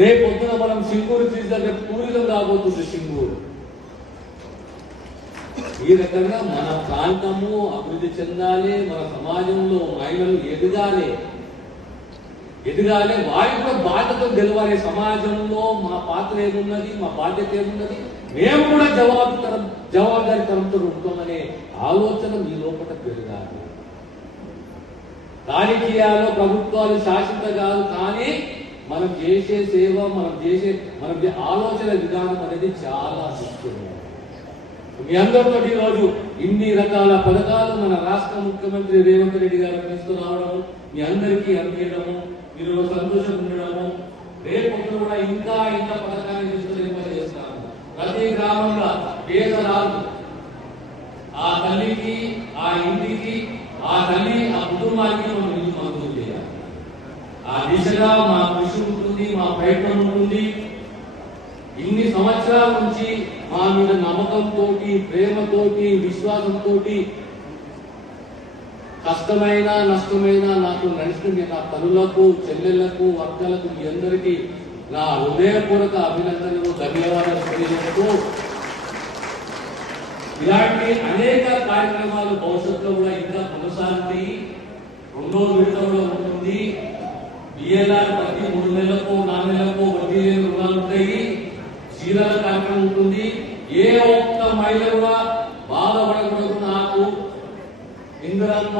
రేపు పొద్దున మనం సింగూరు తీసుకుంటే పూరిలో రాబోతుంది సింగూరు. ఈ రకంగా మన ప్రాంతము అభివృద్ధి చెందాలి మన సమాజంలో మహిళలు ఎదగాలి. ఎదగాలి వారికి కూడా బాధ్యత సమాజంలో మా పాత్ర ఏమున్నది మా బాధ్యత ఏమున్నది మేము కూడా జవాబుతరం జవాబుదారితనంతో ఉంటామనే ఆలోచన మీ లోపల పెరగాలి. రాజకీయాల్లో ప్రభుత్వాలు శాశ్వత కాదు కానీ మనం చేసే సేవ మనం చేసే మనం ఆలోచన విధానం అనేది చాలా ముఖ్యమైనది మీ అందరితో ఈరోజు ఇన్ని రకాల పథకాలు మన రాష్ట్ర ముఖ్యమంత్రి రేవంత్ రెడ్డి గారు తీసుకురావడం మీ అందరికీ అందించడము మీరు సంతోషం ఉండడము. రేపు కూడా ఇంకా ఇంకా పథకాన్ని తీసుకుని చేస్తాము. ప్రతి గ్రామంలో పేదరాలు ఆ తల్లికి ఆ ఇంటికి ఆ తల్లి ఆ కుటుంబానికి మనం మంజూరు చేయాలి? ఆ దిశగా ప్రయత్నం ఉంటుంది ఇన్ని సంవత్సరాల నుంచి మా మీద నమ్మకంతో ప్రేమతోటి విశ్వాసంతో కష్టమైన నష్టమైన నాకు నడిచిన నా తల్లులకు చెల్లెళ్ళకు వర్గాలకు మీ అందరికీ నా హృదయపూర్వక అభినందనలు ధన్యవాదాలు తెలియజేస్తూ ఇలాంటి అనేక కార్యక్రమాలు భవిష్యత్తులో కూడా ఇంకా కొనసాగుతాయి. రెండో విడతలో ఉంటుంది. బిఎల్ఆర్ ప్రతి మూడు నెలలకు నాలుగు నెలలకు వడ్డీ రుణాలు ఉంటాయి. చీరల కార్యక్రమం ఉంటుంది. ఏ ఒక్క మహిళ కూడా బాధపడకూడదు. నాకు ఇందిరమ్మ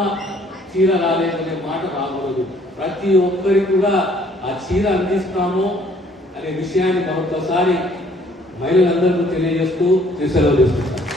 చీర రాలేదనే మాట రాకూడదు. ప్రతి ఒక్కరికి కూడా ఆ చీర అందిస్తాము అనే విషయాన్ని మరొకసారి మహిళలందరికీ తెలియజేస్తూ సెలవు తీసుకుంటాను